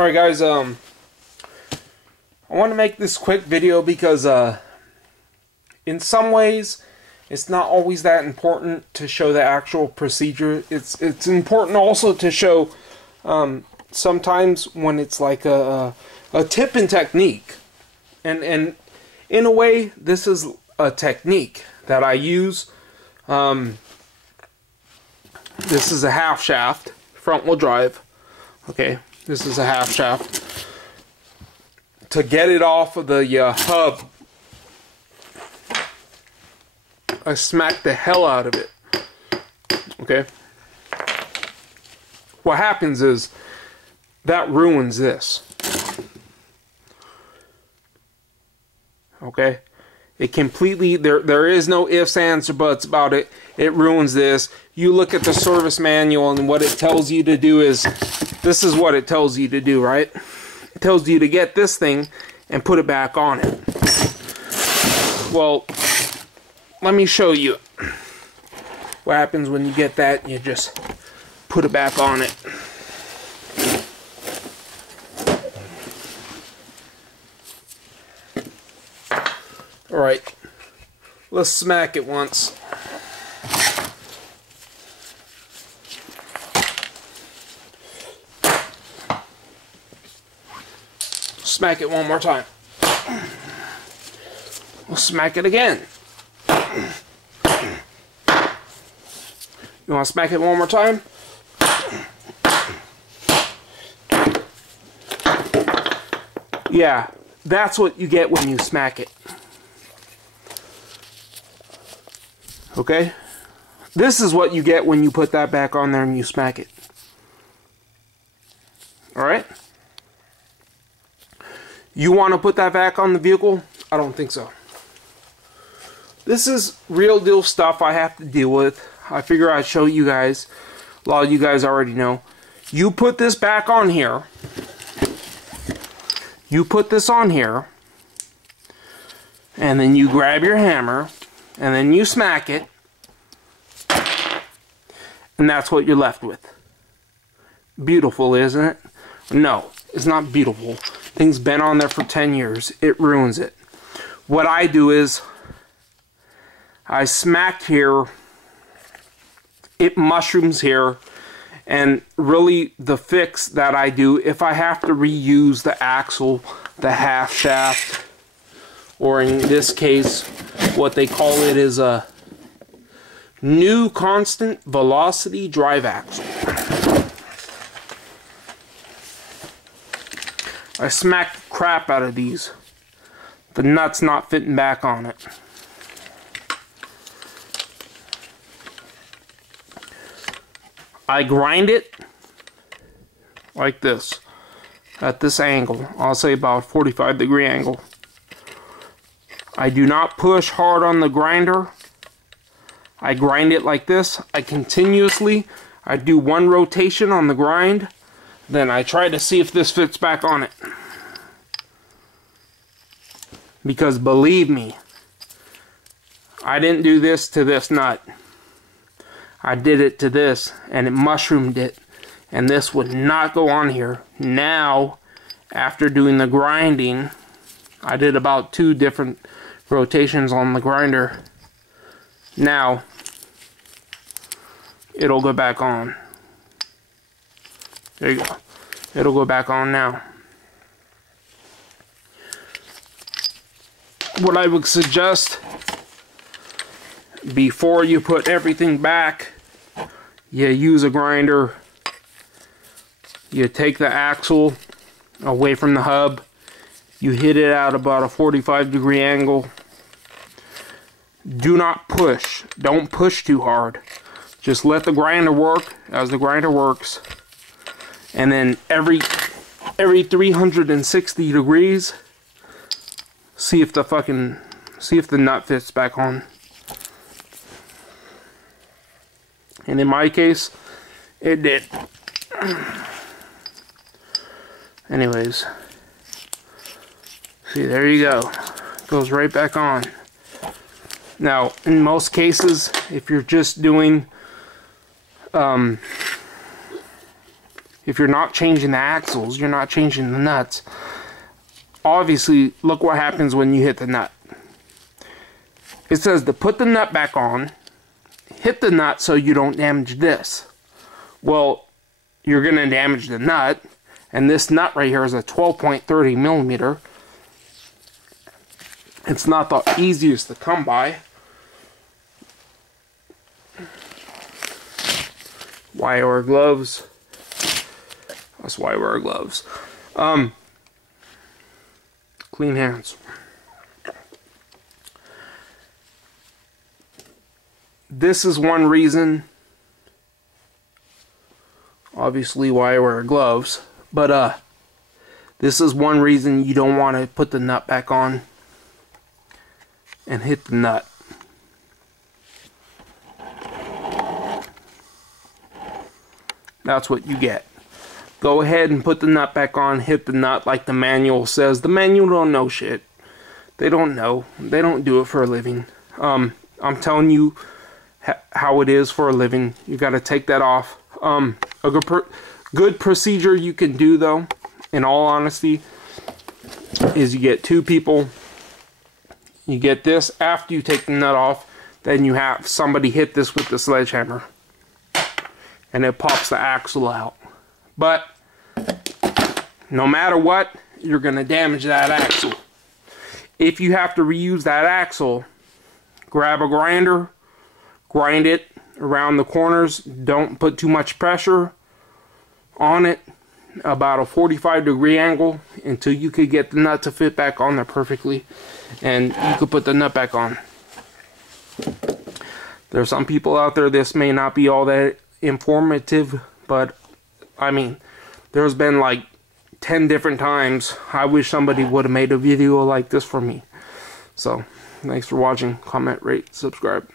Alright guys, I want to make this quick video because in some ways it's not always that important to show the actual procedure. It's important also to show sometimes when it's like a tip and technique. And in a way, this is a technique that I use. This is a half shaft, front wheel drive. Okay, this is a half shaft. To get it off of the hub, I smacked the hell out of it. Okay, what happens is that ruins this. Okay, it completely, there is no ifs, ands, or buts about it. It ruins this. You look at the service manual and what it tells you to do is, this is what it tells you to do, right? It tells you to get this thing and put it back on it. Well, let me show you what happens when you get that and you just put it back on it. Alright, let's smack it once. Smack it one more time. We'll smack it again. You want to smack it one more time? Yeah, that's what you get when you smack it. Okay? This is what you get when you put that back on there and you smack it. Alright? You want to put that back on the vehicle? I don't think so. This is real deal stuff I have to deal with. I figure I'd show you guys. A lot of you guys already know. You put this back on here. You put this on here. And then you grab your hammer. And then you smack it. And that's what you're left with. Beautiful, isn't it? No, it's not beautiful. Thing's been on there for 10 years. It ruins it. What I do is I smack here. It mushrooms here. And really the fix that I do, if I have to reuse the axle, the half shaft, or in this case, what they call it is a new constant velocity drive axle. I smack the crap out of these. The nut's not fitting back on it. I grind it like this, at this angle. I'll say about a 45-degree angle. I do not push hard on the grinder. I grind it like this. I do one rotation on the grind. Then I try to see if this fits back on it. Because believe me, I didn't do this to this nut. I did it to this and it mushroomed it. And this would not go on here. Now, after doing the grinding, I did about 2 different rotations on the grinder. Now, it'll go back on. There you go. It'll go back on now. What I would suggest, before you put everything back, you use a grinder. You take the axle away from the hub. You hit it at about a 45-degree angle. Do not push. Don't push too hard. Just let the grinder work as the grinder works. And then every 360 degrees, see if the nut fits back on. And in my case, it did. Anyways, see, there you go. It goes right back on. Now, in most cases, if you're just doing if you're not changing the axles, you're not changing the nuts, obviously, look what happens when you hit the nut. It says to put the nut back on, hit the nut so you don't damage this. Well, you're going to damage the nut, and this nut right here is a 12.30 millimeter. It's not the easiest to come by. Why I wear gloves? That's why I wear gloves. Clean hands. This is one reason, obviously, why I wear gloves, but this is one reason you don't want to put the nut back on and hit the nut. That's what you get. Go ahead and put the nut back on, hit the nut like the manual says. The manual don't know shit. They don't know. They don't do it for a living. I'm telling you how it is for a living. You got to take that off. A good procedure you can do, though, in all honesty, is you get two people. You get this after you take the nut off. Then you have somebody hit this with the sledgehammer, and it pops the axle out. But no matter what, you're going to damage that axle. If you have to reuse that axle, grab a grinder, grind it around the corners. Don't put too much pressure on it. About a 45-degree angle until you could get the nut to fit back on there perfectly, and you could put the nut back on. There are some people out there, this may not be all that informative, but I mean, there's been like 10 different times I wish somebody would have made a video like this for me. So, thanks for watching. Comment, rate, subscribe.